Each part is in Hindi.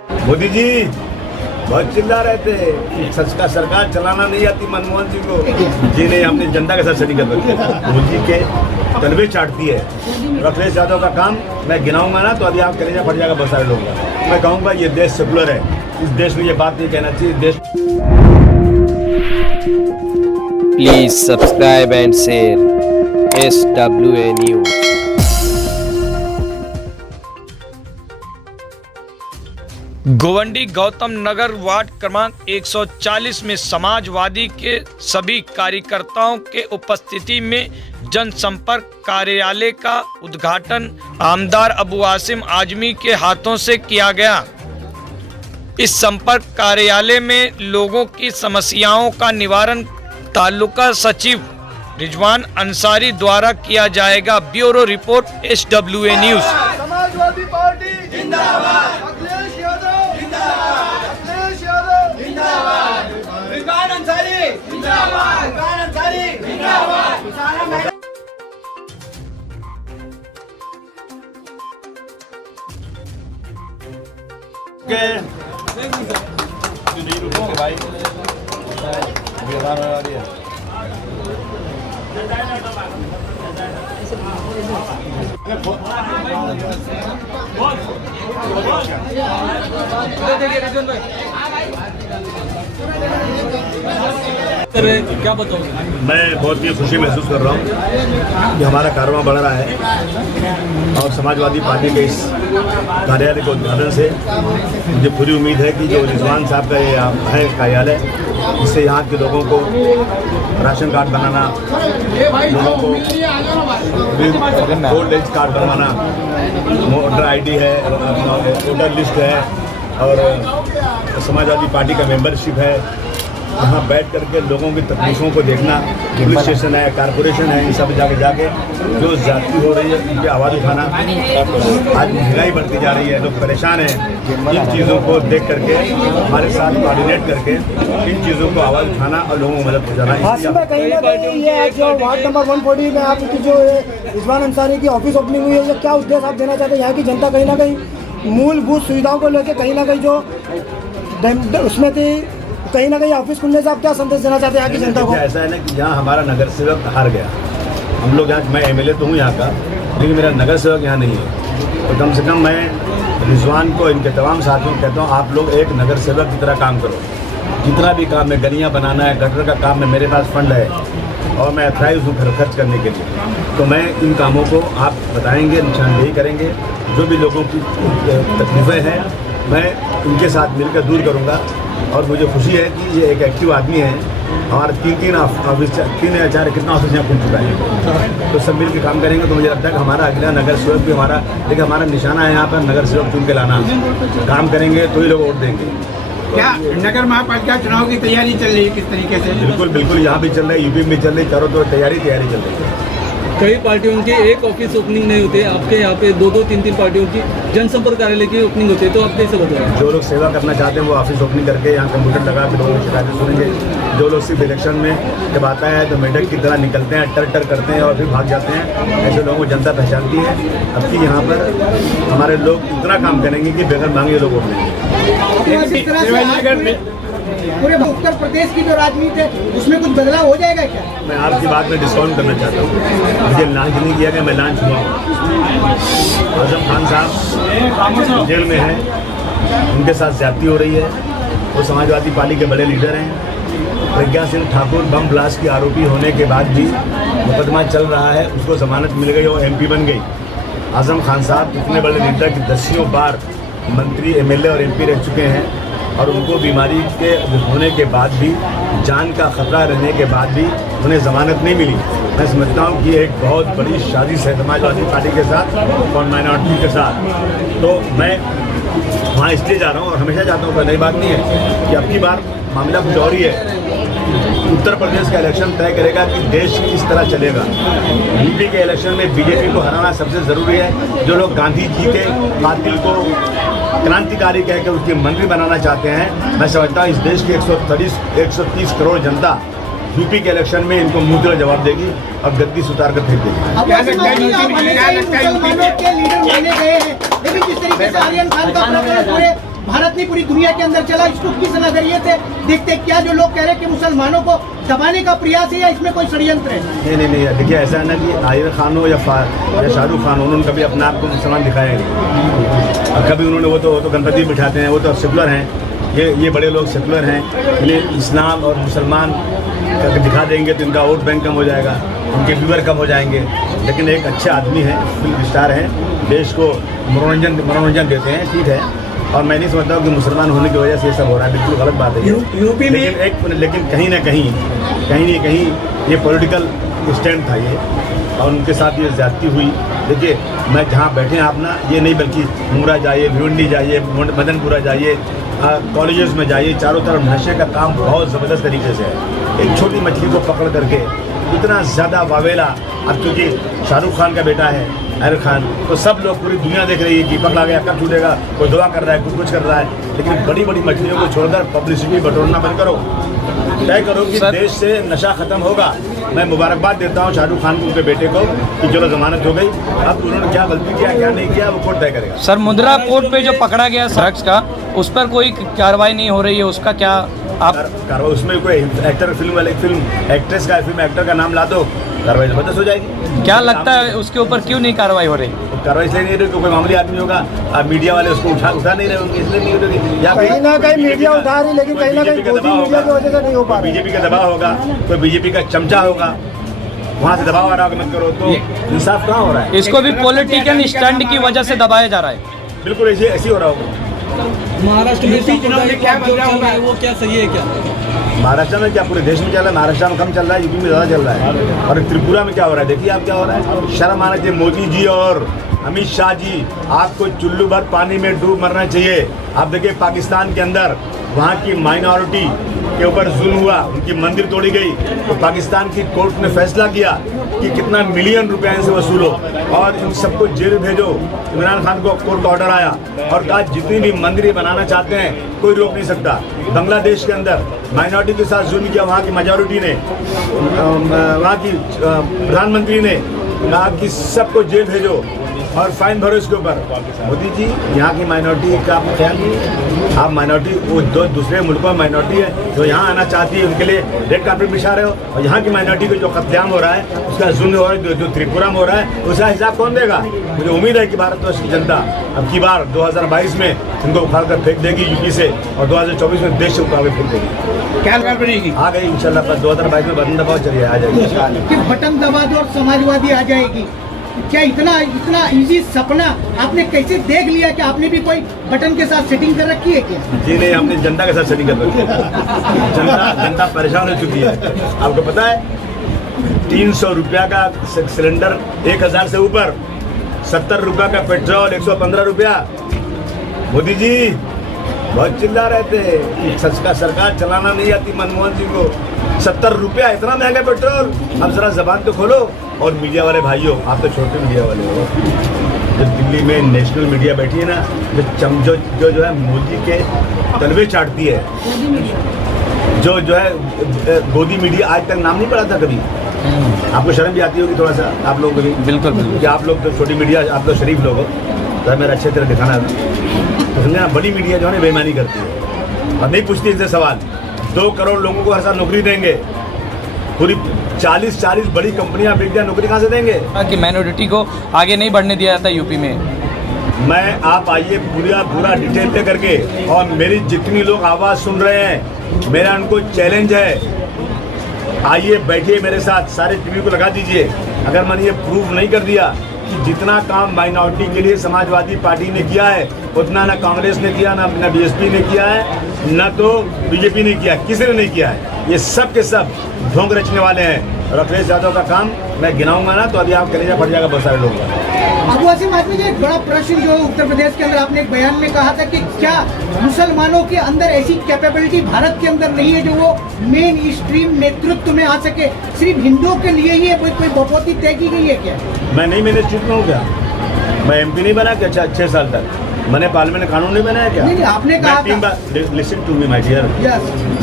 मोदी जी बहुत चिल्ला रहे थे सरकार चलाना नहीं आती मनमोहन जी को। जी नहीं, हमने जनता के साथ सही कर रखी। मोदी के तलवे चाटती है। और अखिलेश यादव का काम मैं गिनाऊंगा ना तो अभी आप कलेजा फट जाएगा बहुत सारे लोगों का। मैं कहूँगा ये देश सेकुलर है, इस देश में ये बात नहीं कहना चाहिए। देश please subscribe and share SWA news. Govandi Gautam Nagar ward क्रमांक 140 में समाजवादी के सभी कार्यकर्ताओं के उपस्थिति में जनसंपर्क कार्यालय का उद्घाटन आमदार अबू आसिम आजमी के हाथों से किया गया। इस संपर्क कार्यालय में लोगों की समस्याओं का निवारण तालुका सचिव रिजवान अंसारी द्वारा किया जाएगा। Bureau report SWA news. Samajwadi party जिंदाबाद, अखिलेश यादव जिंदाबाद, अखिलेश यादव जिंदाबाद, रिजवान अंसारी जिंदाबाद, रिजवान अंसारी जिंदाबाद। भाई क्या बताओगे? मैं बहुत ही खुशी महसूस कर रहा हूँ कि हमारा कारवां बढ़ रहा है और समाजवादी पार्टी के इस कार्यालय के उद्घाटन से मुझे पूरी उम्मीद है कि जो रिजवान साहब का ये है कार्यालय, इससे यहाँ के लोगों को राशन कार्ड बनाना, लोगों को ओल्ड एज कार्ड बनवाना, वोटर ID है, वोटर लिस्ट है और समाजवादी पार्टी का मेंबरशिप है। यहाँ बैठ करके लोगों की तकलीफों को देखना, पुलिस स्टेशन है, कारपोरेशन है, इन सब जाके जो ज्यादती हो रही है उनकी आवाज़ उठाना। आज महंगाई बढ़ती जा रही है, लोग परेशान हैं। इन चीज़ों को देख करके हमारे साथ कोऑर्डिनेट करके इन चीज़ों को आवाज़ उठाना और लोगों को मदद पहुँचाना। कहीं ना कहीं ये जो वार्ड नंबर 140 में आपकी जो रिजवान अंसारी की ऑफिस ओपनिंग हुई है, ये क्या उद्देश्य आप देना चाहते हैं? यहाँ की जनता कहीं ना कहीं मूलभूत सुविधाओं को लेकर कहीं ना कहीं जो उसमें थी, कहीं ना कहीं ऑफिस खुलने से आप क्या संदेश देना चाहते हैं यहाँ की जनता को? ऐसा है ना कि यहाँ हमारा नगर सेवक हार गया। हम लोग यहाँ, मैं MLA तो हूँ यहाँ का, लेकिन मेरा नगर सेवक यहाँ नहीं है। तो कम से कम मैं रिजवान को, इनके तमाम साथियों को कहता हूँ, आप लोग एक नगर सेवक की तरह काम करो। जितना भी काम है, गलियाँ बनाना है, गटर का काम है, मेरे पास फंड है और मैं अथराइज हूँ खर्च करने के लिए। तो मैं इन कामों को आप बताएंगे, निशानदेही करेंगे। जो भी लोगों की तकलीफ़ें हैं मैं उनके साथ मिलकर दूर करूँगा। और मुझे खुशी है कि ये एक एक्टिव आदमी है। हमारे तीन ऑफिस, 3 या 4 कितना ऑफिस यहाँ खुल चुका है। तो सब मिल के काम करेंगे तो मुझे लगता है कि हमारा अगला नगर सेवक भी हमारा, देखिए हमारा निशाना है यहाँ पर नगर सेवक चुन के लाना। काम करेंगे तो ही लोग वोट देंगे। क्या नगर महापालिका चुनाव की तैयारी चल रही है किस तरीके से? बिल्कुल यहाँ भी चल रही है, UP में चल रही है, चारों तो तैयारी चल रही है। कई पार्टियों की एक ऑफिस ओपनिंग नहीं होती, आपके यहाँ पे 2-2, 3-3 पार्टियों की जनसंपर्क कार्यालय की ओपनिंग होती है, तो आप कैसे बताएं? जो लोग सेवा करना चाहते हैं वो ऑफिस ओपनिंग करके यहाँ कंप्यूटर लगा के लोगों की शिकायतें सुनेंगे। जो लोग सिर्फ इलेक्शन में जब आता है तो मेढक की तरह निकलते हैं, टर करते हैं और फिर भाग जाते हैं, ऐसे लोगों को जनता पहचानती है। अब कि यहाँ पर हमारे लोग इतना काम करेंगे कि बगैर मांगे लोग वोट देंगे। पूरे उत्तर प्रदेश की जो राजनीति है उसमें कुछ बदलाव हो जाएगा क्या? मैं आपकी बात में डिस्काउंट करना चाहता हूँ। मुझे लॉन्च नहीं किया गया, मैं लॉन्च हुआ हूँ। आजम खान साहब जेल में हैं, उनके साथ ज्यादती हो रही है। वो समाजवादी पार्टी के बड़े लीडर हैं। प्रज्ञा सिंह ठाकुर बम ब्लास्ट की आरोपी होने के बाद भी मुकदमा चल रहा है, उसको जमानत मिल गई और MP बन गई। आजम खान साहब इतने बड़े लीडर की 10 बार मंत्री, MLA और MP रह चुके हैं और उनको बीमारी के होने के बाद भी, जान का खतरा रहने के बाद भी उन्हें ज़मानत नहीं मिली। मैं समझता हूँ कि एक बहुत बड़ी साजिश है समाजवादी पार्टी के साथ और माइनॉरिटी के साथ। तो मैं वहाँ इसलिए जा रहा हूँ और हमेशा जाता हूँ, नई बात नहीं है कि अब की बार मामला कुछ और ही है। उत्तर प्रदेश का इलेक्शन तय करेगा कि देश किस तरह चलेगा। UP के इलेक्शन में BJP को हराना सबसे ज़रूरी है। जो लोग गांधी जी के कातिल को क्रांतिकारी कह के उसके मंत्री बनाना चाहते हैं, मैं समझता हूँ इस देश की 130 करोड़ जनता UP के इलेक्शन में इनको मुंह जवाब देगी और गद्दी से उतार कर फेंक देगी। क्या लगता है यूपी में लीडर माने गए हैं, लेकिन जिस तरीके से आर्यन खान का प्रकरण पूरे भारत नहीं पूरी दुनिया के अंदर चला, इसको किस नजरिए से देखते हैं? क्या जो लोग कह रहे हैं कि मुसलमानों को दबाने का प्रयास है या इसमें कोई षड्यंत्र है? नहीं, देखिए ऐसा है ना कि आमिर खान हो या शाहरुख खान हो, उन्होंने कभी अपने आप को मुसलमान दिखाया नहीं। और कभी उन्होंने वो तो गणपति बिठाते हैं, वो तो सेकुलर हैं, ये बड़े लोग सेकुलर हैं। इन्हें इस्लाम और मुसलमान दिखा देंगे तो इनका वोट बैंक कम हो जाएगा, उनके व्यूअर कम हो जाएंगे। लेकिन एक अच्छे आदमी हैं, फिल्म स्टार हैं, देश को मनोरंजन देते हैं, ठीक है। और मैं नहीं समझता हूँ कि मुसलमान होने की वजह से ये सब हो रहा है, बिल्कुल गलत बात है। यूपी में लेकिन कहीं ना कहीं ये पॉलिटिकल स्टैंड था ये, और उनके साथ ये ज्यादती हुई। देखिए, मैं जहाँ बैठे हैं आप ना, ये नहीं बल्कि मुंगरा जाइए, भिवंडी जाइए, मदनपुरा जाइए, कॉलेजेस में जाइए, चारों तरफ नशे का काम बहुत ज़बरदस्त तरीके से है। एक छोटी मछली को पकड़ करके इतना ज़्यादा वावेला, अब क्योंकि शाहरुख खान का बेटा है आमिर खान, तो सब लोग, पूरी दुनिया देख रही है कि पकड़ा गया, कब छूटेगा, कोई दुआ कर रहा है, कुछ कर रहा है। लेकिन बड़ी बड़ी मछलियों को छोड़कर पब्लिसिटी बटोरना बंद करो, तय करो कि देश से नशा खत्म होगा। मैं मुबारकबाद देता हूँ शाहरुख खान को, उनके बेटे को, कि चलो जमानत हो गई। अब उन्होंने क्या गलती किया, क्या नहीं किया, वो कोर्ट तय करेगा। सर, मुद्रा कोर्ट पे जो पकड़ा गया ड्रग्स का, उस पर कोई कार्रवाई नहीं हो रही है, उसका क्या आप कार्रवाई? उसमें कोई फिल्म एक्ट्रेस का, फिल्म एक्टर का नाम ला दो, कार्रवाई जबरदस्त हो जाएगी। क्या लगता है उसके ऊपर क्यों नहीं कार्रवाई हो रही? कार्रवाई इसलिए नहीं रही, कोई मामूली आदमी होगा, मीडिया वाले उसको उठा नहीं रहे होंगे, इसलिए नहीं हो रही। या कहीं ना कहीं मीडिया उठा रही, लेकिन कहीं ना कहीं मीडिया की वजह से नहीं हो पा रहा। बीजेपी का दबाव होगा, कोई बीजेपी का चमचा होगा, वहाँ से दबाव आ रहा मत करो, तो इंसाफ कहाँ हो रहा है? इसको भी पॉलिटिकल स्टंट की वजह से दबाया जा रहा है। बिल्कुल ऐसे हो रहा होगा। महाराष्ट्र में चुनाव जो चल रहा है वो क्या सही है क्या? महाराष्ट्र में क्या, पूरे देश में चल रहा है? महाराष्ट्र में कम चल रहा है, यूपी में ज़्यादा चल रहा है। और त्रिपुरा में क्या हो रहा है, देखिए आप क्या हो रहा है। शर्म आना चाहिए मोदी जी और अमित शाह जी, आपको चुल्लू भर पानी में डूब मरना चाहिए। आप देखिए पाकिस्तान के अंदर वहाँ की माइनॉरिटी के ऊपर जुल्म हुआ, उनकी मंदिर तोड़ी गई, तो पाकिस्तान की कोर्ट ने फैसला किया कि कितना मिलियन रुपया इनसे वसूलो और इन सबको जेल भेजो। इमरान खान को कोर्ट का ऑर्डर आया और कहा जितनी भी मंदिर बनाना चाहते हैं कोई रोक नहीं सकता। बांग्लादेश के अंदर माइनॉरिटी के साथ जुल्म किया, वहाँ की मेजॉरिटी ने, वहाँ की प्रधानमंत्री ने कहा कि सबको जेल भेजो और फाइन भरो इसके ऊपर। मोदी जी, यहाँ की माइनॉरिटी का आपको ख्याल नहीं है? आप माइनॉरिटी, वो दो दूसरे मुल्कों में माइनॉरिटी है जो यहाँ आना चाहती है, उनके लिए रेड कार्पेट बिछा रहे हो, और यहाँ की माइनॉरिटी को जो कत्लेआम हो रहा है, उसका जुल्म हो रहा है, जो त्रिपुरा में हो रहा है, उसका हिसाब कौन देगा? मुझे उम्मीद है कि भारतवर्ष की जनता अब की बार 2022 में इनको उखाड़ कर फेंक देगी यूपी से, और 2024 में देश से उखाड़ कर फेंक देगी। क्या बनेगी? आ गई इंशाल्लाह, 2022 में बटन दबाओ, चलिए आ जाएगी। कि बटन दबा दो और समाजवादी आ जाएगी, क्या इतना इजी सपना आपने कैसे देख लिया कि आपने भी कोई बटन के साथ सेटिंग कर रखी है क्या? जी नहीं, हमने जनता के साथ सेटिंग कर रखी है। जनता परेशान हो चुकी है। आपको पता है 300 रुपया का सिलेंडर, 1000 से ऊपर, 70 रुपया का पेट्रोल, 115 रुपया। मोदी जी बहुत चिल्ला रहे थे कि सरकार चलाना नहीं आती मनमोहन सिंह को। 70 रुपया, इतना महंगा पेट्रोल। अब जरा जबान तो खोलो। और मीडिया वाले भाइयों, आप तो छोटे मीडिया वाले हो, जो दिल्ली में नेशनल मीडिया बैठी है ना, जो है मोदी के तलवे चाटती है, जो है गोदी मीडिया, आज तक नाम नहीं पड़ा था कभी। आपको शर्म भी आती होगी थोड़ा सा, आप लोगों को भी। बिल्कुल कि आप लोग तो छोटी मीडिया, आप लोग शरीफ लोग हो, तो मेरा अच्छे तरह दिखाना तो समझे। बड़ी मीडिया जो है ना बेईमानी करती है और नहीं पूछती इनसे सवाल। 2 करोड़ लोगों को हर साल नौकरी देंगे, पूरी 40 बड़ी कंपनियां बिक जाए, नौकरी कहाँ से देंगे? कि माइनॉरिटी को आगे नहीं बढ़ने दिया जाता यूपी में। मैं, आप आइए पूरा डिटेल ले करके, और मेरी जितनी लोग आवाज़ सुन रहे हैं, मेरा उनको चैलेंज है, आइए बैठिए मेरे साथ, सारे टीवी को लगा दीजिए। अगर मैंने ये प्रूव नहीं कर दिया कि जितना काम माइनॉरिटी के लिए समाजवादी पार्टी ने किया है, उतना ना कांग्रेस ने किया, ना बीएसपी ने किया है, ना तो बीजेपी ने किया, किसी ने नहीं किया है। ये सब के सब ढोंग रचने वाले हैं। और अखिलेश यादव का काम मैं गिनाऊंगा ना तो अभी आप कलेजा फट जाएगा बहुत सारे लोगों का। अबू आसिम आदमी जी, एक बड़ा प्रश्न जो उत्तर प्रदेश के अंदर आपने एक बयान में कहा था कि क्या मुसलमानों के अंदर ऐसी कैपेबिलिटी भारत के अंदर नहीं है जो वो मेन स्ट्रीम नेतृत्व में आ सके? सिर्फ हिंदुओं के लिए ही कोई बहुपति तय की गई है क्या? मैं नहीं मिनिस्ट्री में हूँ क्या? मैं एमपी नहीं बना क्या 6 साल तक? मैंने पार्लियामेंट कानून नहीं बनाया क्या? नहीं, आपने कहा था। Listen to me my dear,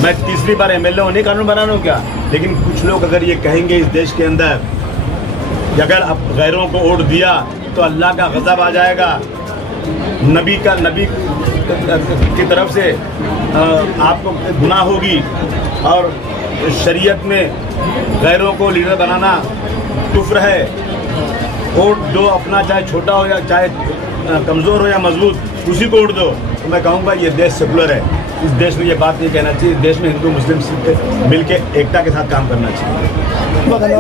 मैं तीसरी बार एमएलए होने कानून बना रहा हूँ क्या? लेकिन कुछ लोग अगर ये कहेंगे इस देश के अंदर कि अगर अब गैरों को वोट दिया तो अल्लाह का गज़ब आ जाएगा, नबी की तरफ से आपको गुनाह होगी और शरीयत में गैरों को लीडर बनाना कुफ्र है। वोट दो अपना, चाहे छोटा हो या चाहे कमज़ोर हो या मजबूत, उसी को वोट दो। तो मैं कहूँगा ये देश सेकुलर है, इस देश में ये बात नहीं कहना चाहिए। देश में हिंदू मुस्लिम सिख मिलके एकता के साथ काम करना चाहिए।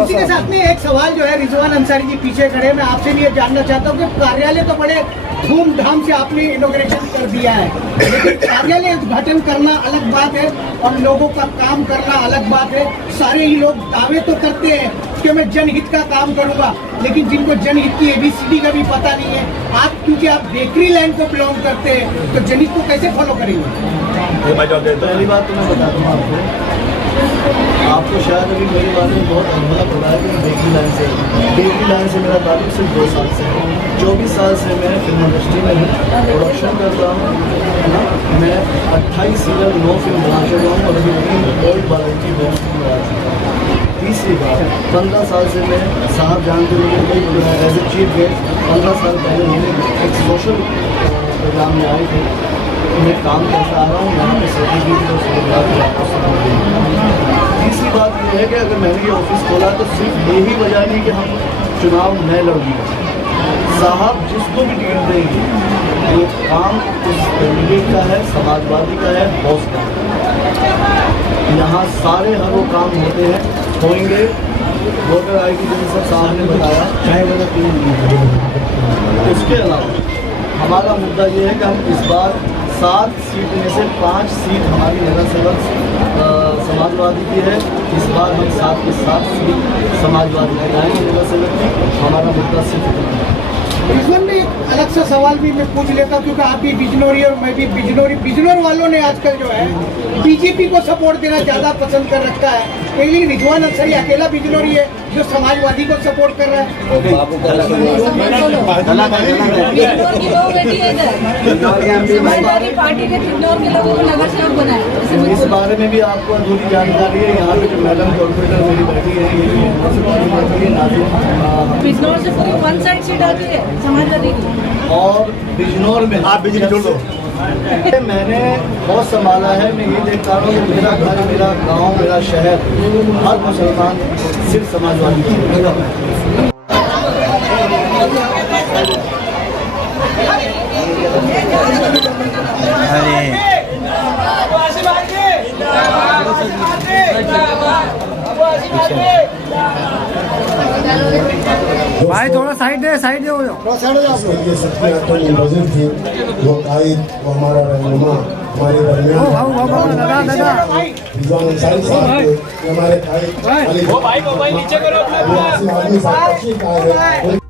इसी के साथ में एक सवाल जो है, रिजवान अंसारी जी पीछे खड़े, मैं आपसे भी ये जानना चाहता हूँ कि कार्यालय तो बड़े धूमधाम से आपने इनॉग्रेशन कर दिया है, लेकिन कार्यालय उद्घाटन करना अलग बात है और लोगों का काम करना अलग बात है। सारे ही लोग दावे तो करते हैं कि मैं जनहित का काम करूंगा, लेकिन जिनको जनहित की ABCD का भी पता नहीं है, आप क्योंकि आप बेकरी लाइन को बिलोंग करते हैं, तो जनहित को कैसे फॉलो करेंगे? पहली बात तो मैं बता दूँ आपको शायद अभी मेरे बारे में बहुत अनुभव पड़ा है कि बेकरी लाइन से मेरा ताल्लुक सिर्फ 2 साल से है। 24 साल से मैं फिल्म इंडस्ट्री में हूँ, प्रोडक्शन करता हूँ, है ना। मैं 28 सीरियल 9 फिल्म बना चुका हूँ और अभी 3 ओल्ड बालाजी बॉक्स बना चुका हूँ। तीसरी बात, 15 साल से मैं साहब जानते हुए एज ए चीफ गेस्ट 15 साल पहले मैंने एक सोशल प्रोग्राम में आए थे। मैं काम करता आ रहा हूँ, यहाँ पे तीसरी बात यह है कि अगर मैंने ये ऑफिस खोला तो सिर्फ यही वजह नहीं कि हम चुनाव न लड़ेंगे, साहब जिसको भी टिकट देंगे वो काम उस कैंडिडेट का है, समाजवादी का है, बॉस का है। यहाँ सारे हर वो काम होते हैं, होंगे। वोटर ID जैसे सब साहब ने बताया, चाहे वजह 3 उसके अलावा हमारा मुद्दा ये है कि हम इस बार 7 सीट में से 5 सीट हमारी नगर सेवक समाजवादी की है। इस बार हम 7 की 7 सीट समाजवादी की आएंगे नगर सेवक की। हमारा मुद्दा सिर्फ रिजवान में एक अलग सा सवाल भी मैं पूछ लेता हूँ, क्योंकि आप भी बिजनौरी और मैं भी बिजनौरी। बिजनौर वालों ने आजकल जो है BJP को सपोर्ट देना ज़्यादा पसंद कर रखा है, लेकिन रिजवान अंसारी अकेला बिजनौरी है जो समाजवादी को सपोर्ट कर रहा है। समाजवादी पार्टी ने किन्नौर के लोगों को नगर सेवक बनाया। इस बारे में भी आपको अधूरी जानकारी है। यहाँ पे जो मैडम कॉर्पोरेटर मेरी बैठी है, बिजनौर से पूरी 1 साइड सीट आती है समाजवादी की, और बिजनौर में आप बीजेपी छोड़ दो। मैंने बहुत संभाला है। मैं ये देखता हूँ कि मेरा घर, मेरा गांव, मेरा शहर, हर मुसलमान सिर्फ समाजवादी है। भाई थोड़ा साइड दे हो जाओ, थोड़ा साइड हो जाओ आप लोग। ये सबकी आंखों में नजर थी, वो कायद, वो हमारा रहनुमा हमारे दरमियान रिजवान अंसारी साहब थे, हमारे कायद।